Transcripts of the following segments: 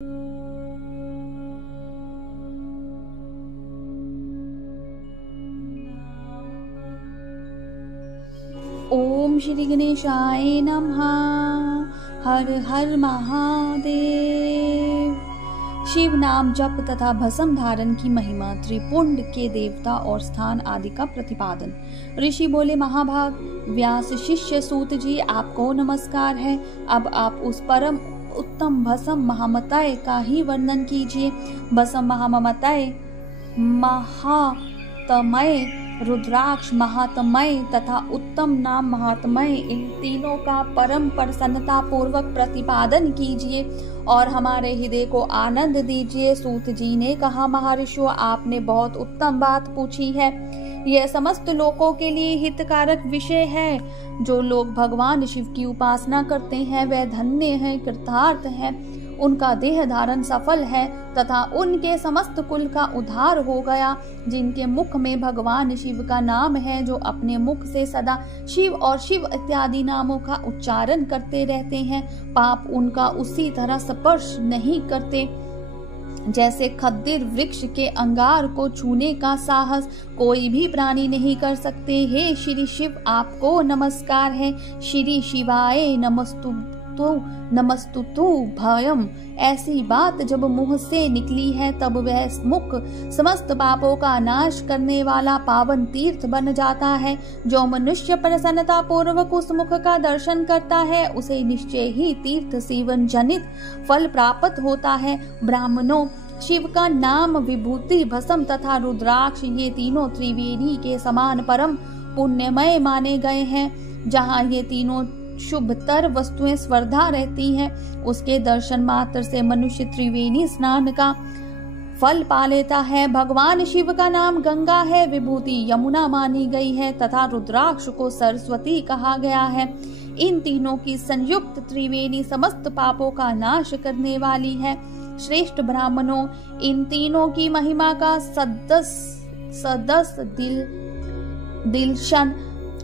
ओम श्री गणेशाय नमः। हर हर महादेव। शिव नाम जप तथा भस्म धारण की महिमा, त्रिपुंड के देवता और स्थान आदि का प्रतिपादन। ऋषि बोले, महाभाग व्यास शिष्य सूत जी, आपको नमस्कार है। अब आप उस परम उत्तम भस्म महामतय का ही वर्णन कीजिए। भस्म महामतय, महात्मय, रुद्राक्ष महात्मय तथा उत्तम नाम महात्मय, इन तीनों का परम प्रसन्नता पूर्वक प्रतिपादन कीजिए और हमारे हृदय को आनंद दीजिए। सूत जी ने कहा, महर्षियों, आपने बहुत उत्तम बात पूछी है। यह समस्त लोगों के लिए हितकारक विषय है। जो लोग भगवान शिव की उपासना करते हैं वे धन्य हैं, कृतार्थ हैं, उनका देह धारण सफल है तथा उनके समस्त कुल का उद्धार हो गया। जिनके मुख में भगवान शिव का नाम है, जो अपने मुख से सदा शिव और शिव इत्यादि नामों का उच्चारण करते रहते हैं, पाप उनका उसी तरह स्पर्श नहीं करते जैसे खद्दीर वृक्ष के अंगार को छूने का साहस कोई भी प्राणी नहीं कर सकते। हे श्री शिव, आपको नमस्कार है। श्री शिवाय नमस्तुतु भयम। ऐसी बात जब मुंह से निकली है तब वह मुख समस्त पापों का नाश करने वाला पावन तीर्थ बन जाता है। जो मनुष्य प्रसन्नता पूर्वक उस मुख का दर्शन करता है उसे निश्चय ही तीर्थ सेवन जनित फल प्राप्त होता है। ब्राह्मणों, शिव का नाम, विभूति, भस्म तथा रुद्राक्ष, ये तीनों त्रिवेणी के समान परम पुण्यमय माने गए हैं। जहाँ ये तीनों शुभतर वस्तुएं स्पर्धा रहती हैं, उसके दर्शन मात्र से मनुष्य त्रिवेणी स्नान का फल पा लेता है। भगवान शिव का नाम गंगा है, विभूति यमुना मानी गई है तथा रुद्राक्ष को सरस्वती कहा गया है। इन तीनों की संयुक्त त्रिवेणी समस्त पापों का नाश करने वाली है। श्रेष्ठ ब्राह्मणों, इन तीनों की महिमा का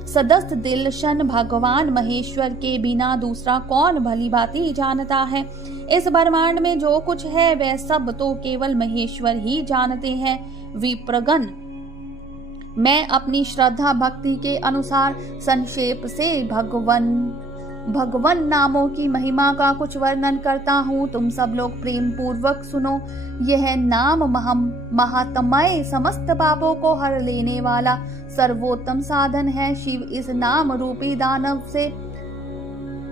सदस्य दिलशन भगवान महेश्वर के बिना दूसरा कौन भली भांति जानता है। इस ब्रह्मांड में जो कुछ है वह सब तो केवल महेश्वर ही जानते हैं। विप्रगण, मैं अपनी श्रद्धा भक्ति के अनुसार संक्षेप से भगवान नामों की महिमा का कुछ वर्णन करता हूँ। तुम सब लोग प्रेम पूर्वक सुनो। यह नाम महात्मय, समस्त पापों को हर लेने वाला सर्वोत्तम साधन है। शिव इस नाम रूपी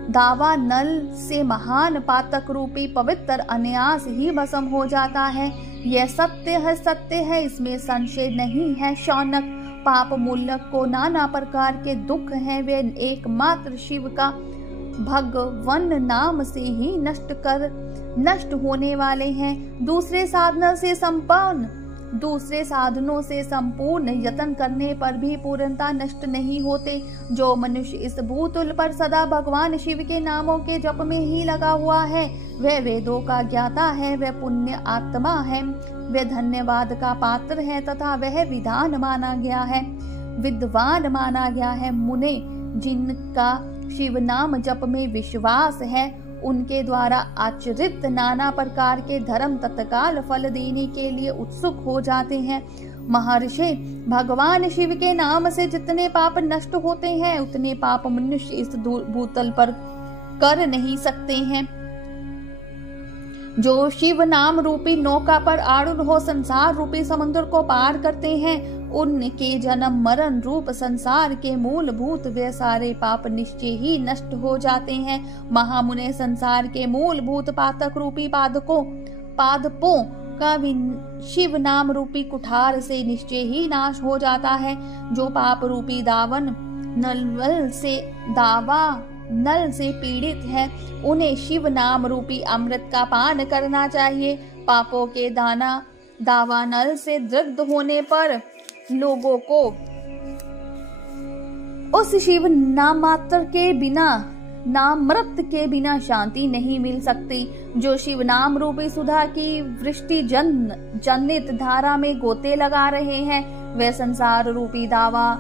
दावा नल से महान पातक रूपी पवित्र अन्यास ही भस्म हो जाता है। यह सत्य है, इसमें संशय नहीं है। शौनक, पाप मूलक को नाना प्रकार के दुख हैं, वे एकमात्र शिव का भगवन नाम से ही नष्ट होने वाले हैं। दूसरे साधनों से संपूर्ण यत्न करने पर भी पूर्णता नष्ट नहीं होते। जो मनुष्य इस भूतल पर सदा भगवान शिव के नामों के जप में ही लगा हुआ है, वह वेदों का ज्ञाता है, वह पुण्य आत्मा है, वह धन्यवाद का पात्र है तथा वह विद्वान माना गया है। मुने, जिनका शिव नाम जप में विश्वास है, उनके द्वारा आचरित नाना प्रकार के धर्म तत्काल फल देने के लिए उत्सुक हो जाते हैं। महर्षि, भगवान शिव के नाम से जितने पाप नष्ट होते हैं उतने पाप मनुष्य इस भूतल पर कर नहीं सकते हैं। जो शिव नाम रूपी नौका पर आरूढ़ हो संसार रूपी समुद्र को पार करते हैं, उनके जन्म मरण रूप संसार के मूलभूत वे सारे पाप निश्चय ही नष्ट हो जाते हैं। महामुने, संसार के मूलभूत पातक रूपी पादपों का शिव नाम रूपी कुठार से निश्चय ही नाश हो जाता है। जो पाप रूपी नल से पीड़ित है, उन्हें शिव नाम रूपी अमृत का पान करना चाहिए। पापों के दावा नल से दग्ध होने पर लोगों को उस शिव नामात्र के बिना, नामृत के बिना शांति नहीं मिल सकती। जो शिव नाम रूपी सुधा की वृष्टि जनित धारा में गोते लगा रहे हैं, वे संसार रूपी दावा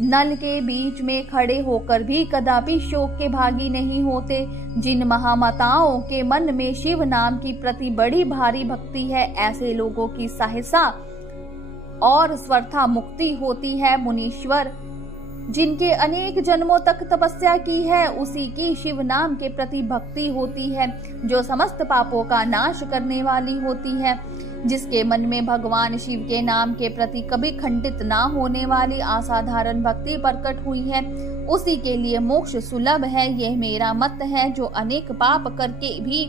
नल के बीच में खड़े होकर भी कदापि शोक के भागी नहीं होते। जिन महामताओं के मन में शिव नाम की प्रति बड़ी भारी भक्ति है, ऐसे लोगों की सहसा और स्वरथा मुक्ति होती है। मुनीश्वर जिनके अनेक जन्मों तक तपस्या की है, उसी की शिव नाम के प्रति भक्ति होती है, जो समस्त पापों का नाश करने वाली होती है। जिसके मन में भगवान शिव के नाम के प्रति कभी खंडित ना होने वाली असाधारण भक्ति प्रकट हुई है, उसी के लिए मोक्ष सुलभ है। यह मेरा मत है। जो अनेक पाप करके भी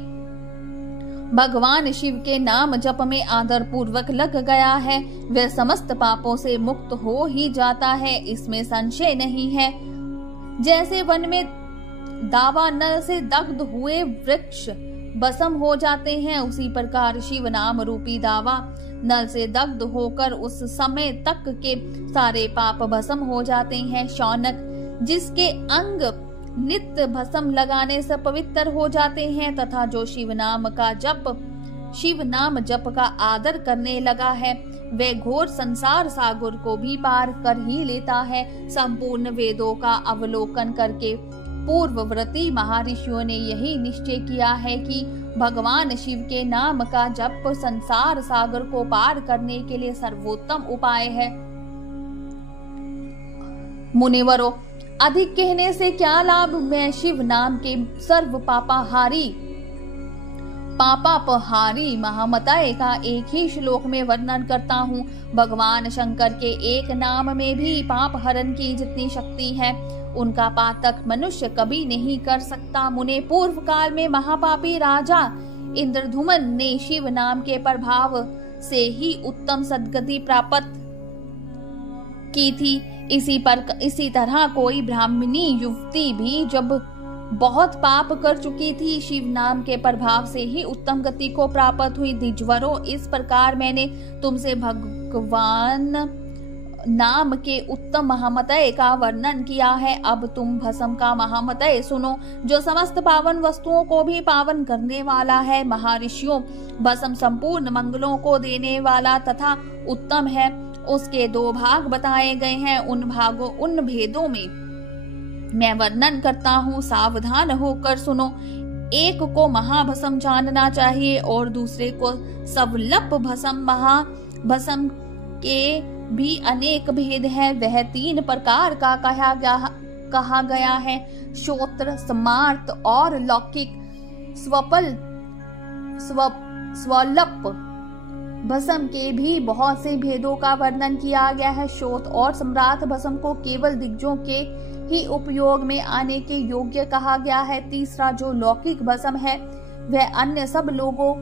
भगवान शिव के नाम जप में आदर पूर्वक लग गया है, वह समस्त पापों से मुक्त हो ही जाता है, इसमें संशय नहीं है। जैसे वन में दावा नल से दग्ध हुए वृक्ष भस्म हो जाते हैं, उसी प्रकार शिव नाम रूपी दावा नल से दग्ध होकर उस समय तक के सारे पाप भस्म हो जाते हैं। शौनक जिसके अंग नित्य भस्म लगाने से पवित्र हो जाते हैं, तथा जो शिव नाम जप का आदर करने लगा है, वे घोर संसार सागर को भी पार कर ही लेता है। संपूर्ण वेदों का अवलोकन करके पूर्ववर्ती महर्षियों ने यही निश्चय किया है कि भगवान शिव के नाम का जप संसार सागर को पार करने के लिए सर्वोत्तम उपाय है। मुनिवरों, अधिक कहने से क्या लाभ। मैं शिव नाम के सर्व पापापहारी महामताए का एक ही श्लोक में वर्णन करता हूँ। भगवान शंकर के एक नाम में भी पाप हरण की जितनी शक्ति है, उनका पातक मनुष्य कभी नहीं कर सकता। मुने पूर्व काल में महापापी राजा इंद्रधुमन ने शिव नाम के प्रभाव से ही उत्तम सद्गति प्राप्त की थी। इसी तरह कोई ब्राह्मणी युवती भी जब बहुत पाप कर चुकी थी, शिव नाम के प्रभाव से ही उत्तम गति को प्राप्त हुई। द्विजवरों, इस प्रकार मैंने तुमसे भगवान नाम के उत्तम महामतय का वर्णन किया है। अब तुम भस्म का महामतय सुनो, जो समस्त पावन वस्तुओं को भी पावन करने वाला है। महर्षियों, भस्म संपूर्ण मंगलों को देने वाला तथा उत्तम है। उसके 2 भाग बताए गए हैं। उन भेदों में मैं वर्णन करता हूँ, सावधान होकर सुनो। एक को महाभस्म जानना चाहिए और दूसरे को सवलप भस्म। महाभस्म के भी अनेक भेद हैं। वह 3 प्रकार का कहा गया है, श्रोत्र, स्मार्त और लौकिक। स्वलप भस्म के भी बहुत से भेदों का वर्णन किया गया है। श्रोत और सम्राट भस्म को केवल दिग्गजों के ही उपयोग में आने के योग्य कहा गया है। तीसरा जो लौकिक भस्म है, वह अन्य सब लोगों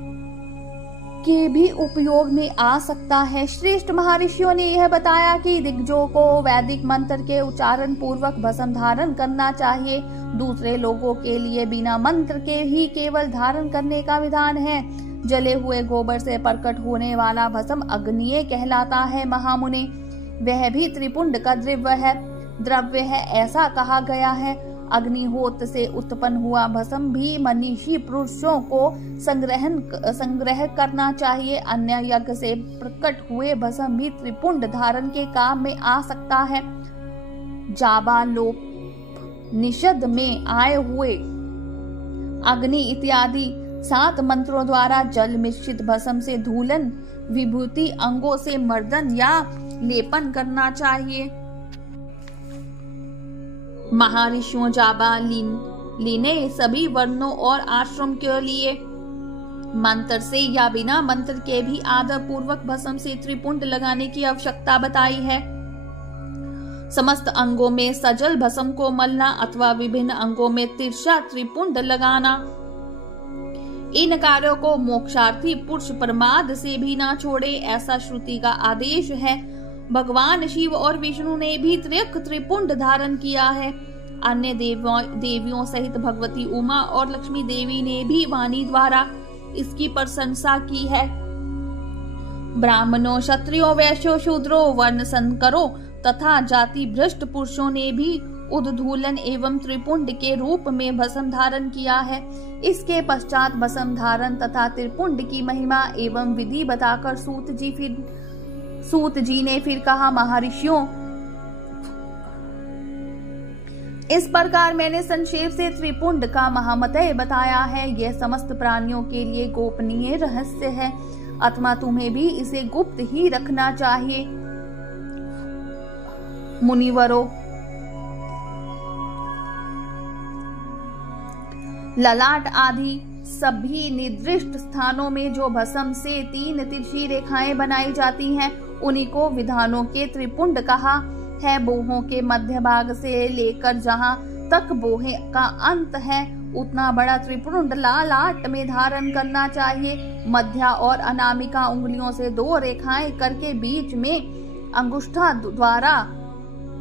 के भी उपयोग में आ सकता है। श्रेष्ठ महर्षियों ने यह बताया कि दिग्गजों को वैदिक मंत्र के उच्चारण पूर्वक भस्म धारण करना चाहिए। दूसरे लोगों के लिए बिना मंत्र के ही केवल धारण करने का विधान है। जले हुए गोबर से प्रकट होने वाला भस्म अग्निय कहलाता है। महामुने, वह भी त्रिपुंड का द्रव्य है, ऐसा कहा गया है। अग्निहोत्र से उत्पन्न हुआ भस्म भी मनीषी पुरुषों को संग्रह करना चाहिए। अन्य यज्ञ से प्रकट हुए भस्म भी त्रिपुंड धारण के काम में आ सकता है। जाबालोप निषद में आए हुए अग्नि इत्यादि 7 मंत्रों द्वारा जल मिश्रित भस्म से धूलन, विभूति, अंगों से मर्दन या लेपन करना चाहिए। महर्षियों, जाबा लीने सभी वर्णों और आश्रम के लिए मंत्र से या बिना मंत्र के भी आदर पूर्वक भस्म से त्रिपुंड लगाने की आवश्यकता बताई है। समस्त अंगों में सजल भस्म को मलना अथवा विभिन्न अंगों में तिरछा त्रिपुंड लगाना, इन कार्यों को मोक्षार्थी पुरुष प्रमाद से भी ना छोड़े, ऐसा श्रुति का आदेश है। भगवान शिव और विष्णु ने भी त्रिपुंड धारण किया है। अन्य देवियों सहित भगवती उमा और लक्ष्मी देवी ने भी वाणी द्वारा इसकी प्रशंसा की है। ब्राह्मणों, क्षत्रियों, वैश्यों, शूद्रों, वर्ण संकरों तथा जाति भ्रष्ट पुरुषों ने भी उद्धूलन एवं त्रिपुंड के रूप में भस्म धारण किया है। इसके पश्चात भस्म धारण तथा त्रिपुंड की महिमा एवं विधि बताकर सूत जी ने फिर कहा, महर्षियों, इस प्रकार मैंने संक्षेप से त्रिपुंड का महामतय बताया है। यह समस्त प्राणियों के लिए गोपनीय रहस्य है, अथवा तुम्हें भी इसे गुप्त ही रखना चाहिए। मुनिवरों, ललाट आदि सभी निर्दिष्ट स्थानों में जो भस्म से 3 तिरछी रेखाएं बनाई जाती हैं, उन्हीं को विधानों के त्रिपुंड कहा है। बोहों के मध्य भाग से लेकर जहां तक बोहे का अंत है, उतना बड़ा त्रिपुंड ललाट में धारण करना चाहिए। मध्या और अनामिका उंगलियों से 2 रेखाएं करके बीच में अंगुष्ठा द्वारा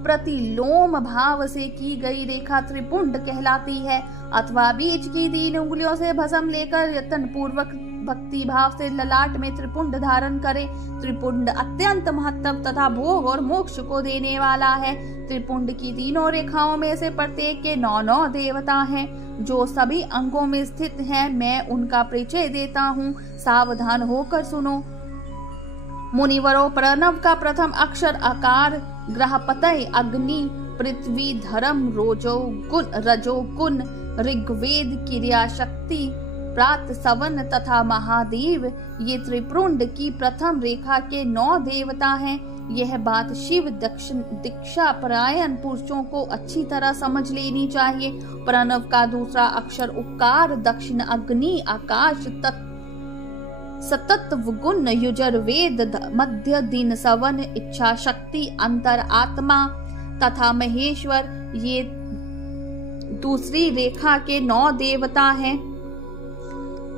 प्रतिलोम भाव से की गई रेखा त्रिपुंड कहलाती है। अथवा बीच की 3 उंगलियों से भस्म लेकर यत्न पूर्वक भक्ति भाव से ललाट में त्रिपुंड धारण करे। त्रिपुंड अत्यंत महत्व तथा भोग और मोक्ष को देने वाला है। त्रिपुंड की 3 रेखाओं में से प्रत्येक के 9 देवता हैं, जो सभी अंगों में स्थित हैं। मैं उनका परिचय देता हूँ, सावधान होकर सुनो। मुनिवरों, प्रणव का प्रथम अक्षर अकार, ग्रहपतय अग्नि, पृथ्वी धर्म रजोगुण, ऋग्वेद क्रिया शक्ति, प्रात सवन तथा महादेव, ये त्रिपुंड की प्रथम रेखा के 9 देवता हैं। यह बात शिव दीक्षा परायण पुरुषों को अच्छी तरह समझ लेनी चाहिए। प्रणव का दूसरा अक्षर उकार, दक्षिण अग्नि, आकाश सतत्व गुण, युजुर्वेद, मध्य दिन सवन, इच्छा शक्ति, अंतर आत्मा तथा महेश्वर, ये दूसरी रेखा के 9 देवता हैं।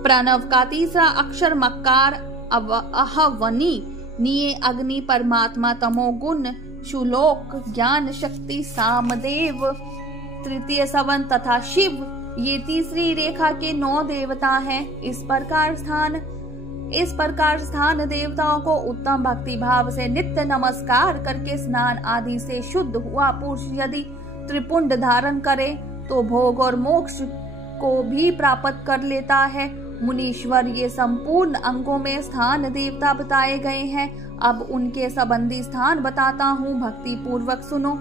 प्रणव का तीसरा अक्षर मकार, अहवनी, निये अग्नि, परमात्मा, तमोगुण, शुलोक, ज्ञान शक्ति, सामदेव, तृतीय सवन तथा शिव, ये तीसरी रेखा के 9 देवता हैं। इस प्रकार स्थान देवताओं को उत्तम भक्ति भाव से नित्य नमस्कार करके स्नान आदि से शुद्ध हुआ पुरुष यदि त्रिपुंड धारण करे, तो भोग और मोक्ष को भी प्राप्त कर लेता है। मुनीश्वर, ये संपूर्ण अंगों में स्थान देवता बताए गए हैं। अब उनके संबंधी स्थान बताता हूँ, भक्ति पूर्वक सुनो।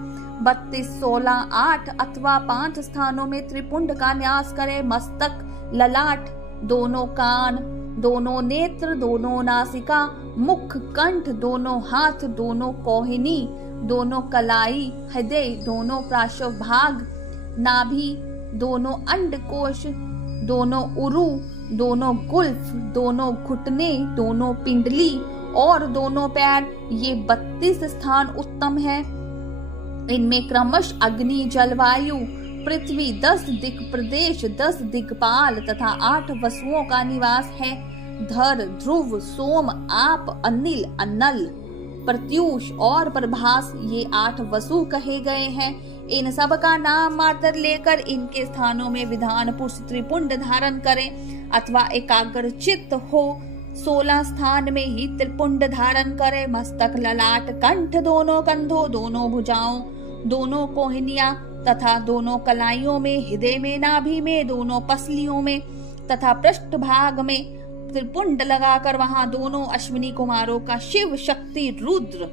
32, 16, 8 अथवा 5 स्थानों में त्रिपुंड का न्यास करे। मस्तक, ललाट, दोनों कान, दोनों नेत्र, दोनों नासिका, मुख, कंठ, दोनों हाथ, दोनों कोहिनी, दोनों कलाई, हृदय, दोनों पार्श्व भाग, नाभि, दोनों अंडकोश, दोनों उरु, दोनों गुल्फ, दोनों घुटने, दोनों पिंडली और दोनों पैर, ये 32 स्थान उत्तम है। इनमें क्रमश अग्नि, जलवायु, पृथ्वी, 10 दिक् प्रदेश, 10 दिक्पाल तथा 8 वसुओं का निवास है। धर, ध्रुव, सोम, आप, अनिल, अनल, प्रत्यूष और प्रभास, ये 8 वसु कहे गए हैं। इन सब का नाम मात्र लेकर इनके स्थानों में विधान पुरुष त्रिपुंड धारण करें अथवा एकाग्र चित्त हो। 16 स्थान में ही त्रिपुंड धारण करे। मस्तक, ललाट, कंठ, दोनों कंधों, दोनों भुजाओं, दोनों कोहनिया तथा दोनों कलाइयों में, हृदय में, नाभि में, दोनों पसलियों में तथा पृष्ठ भाग में त्रिपुंड लगाकर वहां दोनों अश्विनी कुमारों का, शिव, शक्ति, रुद्र,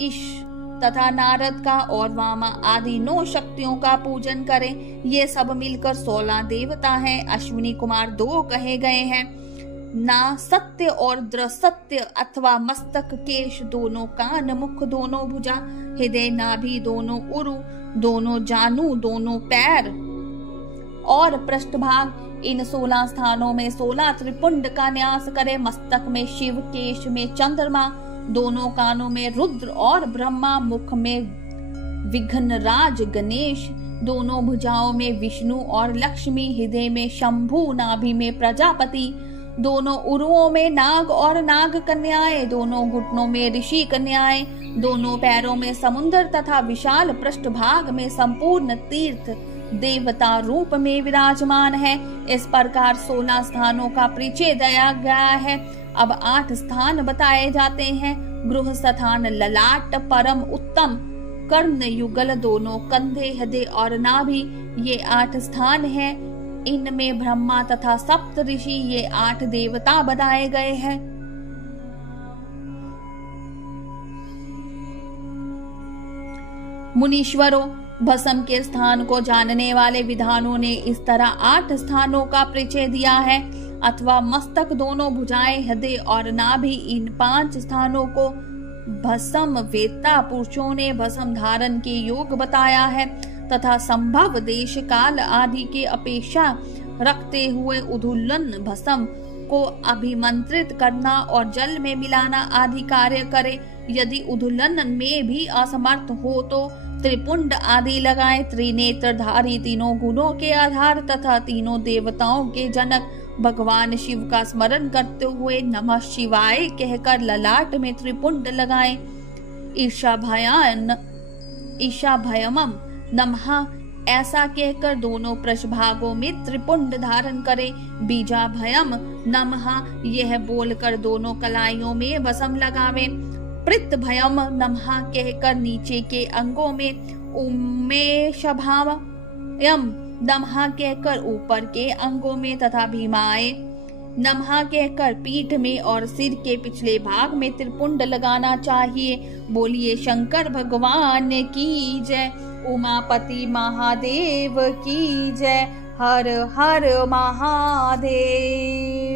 ईश तथा नारद का और वामा आदि 9 शक्तियों का पूजन करें। ये सब मिलकर 16 देवता हैं। अश्विनी कुमार 2 कहे गए हैं, ना सत्य और द्रसत्य अथवा मस्तक, केश, दोनों कान, मुख, दोनों भुजा, हृदय, नाभि, दोनों उरु, दोनों जानू, दोनों पैर और पृष्ठभाग। इन 16 स्थानों में 16 त्रिपुंड का न्यास करे। मस्तक में शिव, केश में चंद्रमा, दोनों कानों में रुद्र और ब्रह्मा, मुख में विघ्नराज गणेश, दोनों भुजाओं में विष्णु और लक्ष्मी, हृदय में शंभु, नाभि में प्रजापति, दोनों उरुओं में नाग और नाग कन्याएं, दोनों घुटनों में ऋषि कन्याएं, दोनों पैरों में समुद्र तथा विशाल पृष्ठभाग में संपूर्ण तीर्थ देवता रूप में विराजमान है। इस प्रकार 16 स्थानों का परिचय दिया गया है। अब 8 स्थान बताए जाते हैं। गृह स्थान, ललाट, परम उत्तम, कर्ण युगल, दोनों कंधे, हृदय और नाभि, ये 8 स्थान हैं। इनमें ब्रह्मा तथा सप्त ऋषि, ये 8 देवता बनाए गए हैं। मुनीश्वरों, भस्म के स्थान को जानने वाले विद्वानों ने इस तरह 8 स्थानों का परिचय दिया है, अथवा मस्तक, दोनों भुजाएं, हृदय और नाभि, इन 5 स्थानों को भस्म वेत्ता पुरुषों ने भस्म धारण के योग बताया है तथा संभव देश काल आदि के अपेक्षा रखते हुए उधुल्लन भस्म को अभिमंत्रित करना और जल में मिलाना आदि कार्य करे। यदि उधुल्लन में भी असमर्थ हो तो त्रिपुंड आदि लगाए। त्रिनेत्रधारी, तीनों गुणों के आधार तथा तीनों देवताओं के जनक भगवान शिव का स्मरण करते हुए नमः शिवाय कहकर ललाट में त्रिपुंड लगाए। ईशाभयमं नमः ऐसा कहकर दोनों पृष्ठभागों में त्रिपुंड धारण करे। बीजाभयम नमः यह बोलकर दोनों कलाइयों में भस्म लगावे। प्रीतभयम नमः कहकर नीचे के अंगों में, उमेशभावयम नमः कहकर ऊपर के अंगों में तथा भीमाय नमः कहकर पीठ में और सिर के पिछले भाग में त्रिपुंड लगाना चाहिए। बोलिए शंकर भगवान की जय, उमापति महादेव की जय, हर हर महादेव।